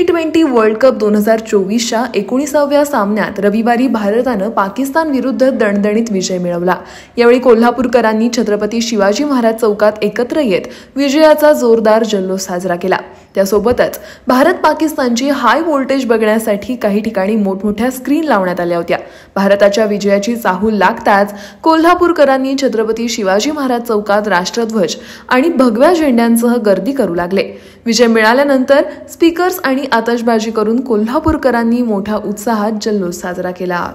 T20 world cup 2024च्या 19व्या सामन्यात रविवारी भारतानं पाकिस्तान विरुद्ध दणदणीत विजय मिळवला। यावेळी कोल्हापूरकरांनी छत्रपती शिवाजी महाराज चौकात एकत्र येत विजयाचा जोरदार जल्लोष साजरा केला। त्यासोबतच भारत पाकिस्तानची हाय व्होल्टेज बघण्यासाठी काही ठिकाणी मोठमोठ्या स्क्रीन लावण्यात आल्या होत्या। भारताच्या विजयाची चाहूल लागताच कोल्हापूरकरांनी छत्रपती शिवाजी महाराज चौकात राष्ट्रध्वज आणि भगव्या झेंड्यांसह गर्दी करू लागले। विजय मिळाल्यानंतर स्पीकर्स आणि आतषबाजी करून कोल्हापूरकरांनी मोठ्या उत्साहात जल्लोष साजरा केला।